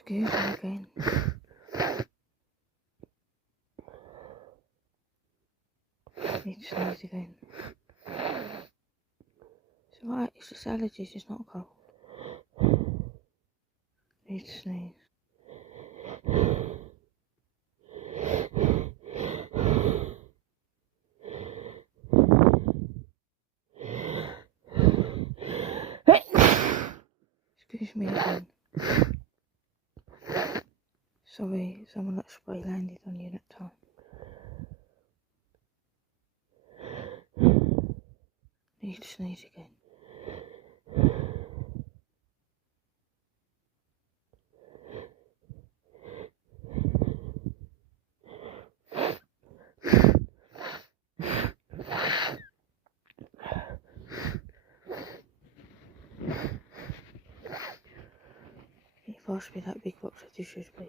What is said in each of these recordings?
Excuse me again. Need to sneeze again. It's alright, it's just allergies, it's not cold. Need to sneeze. Excuse me again. Sorry, someone that spray landed on you that time. Need to sneeze again. Can you pass me that big box of tissues, please?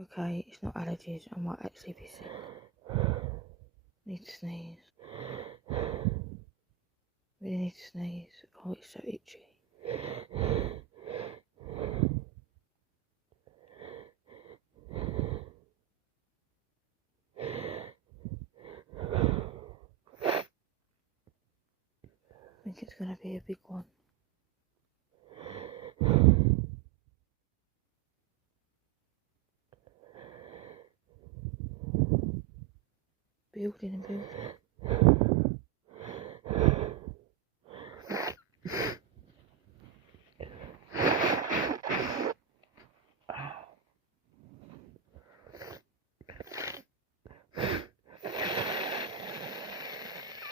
Okay, it's not allergies, I might actually be sick. Need to sneeze. Really need to sneeze. Oh, it's so itchy. I think it's going to be a big one. Building and building.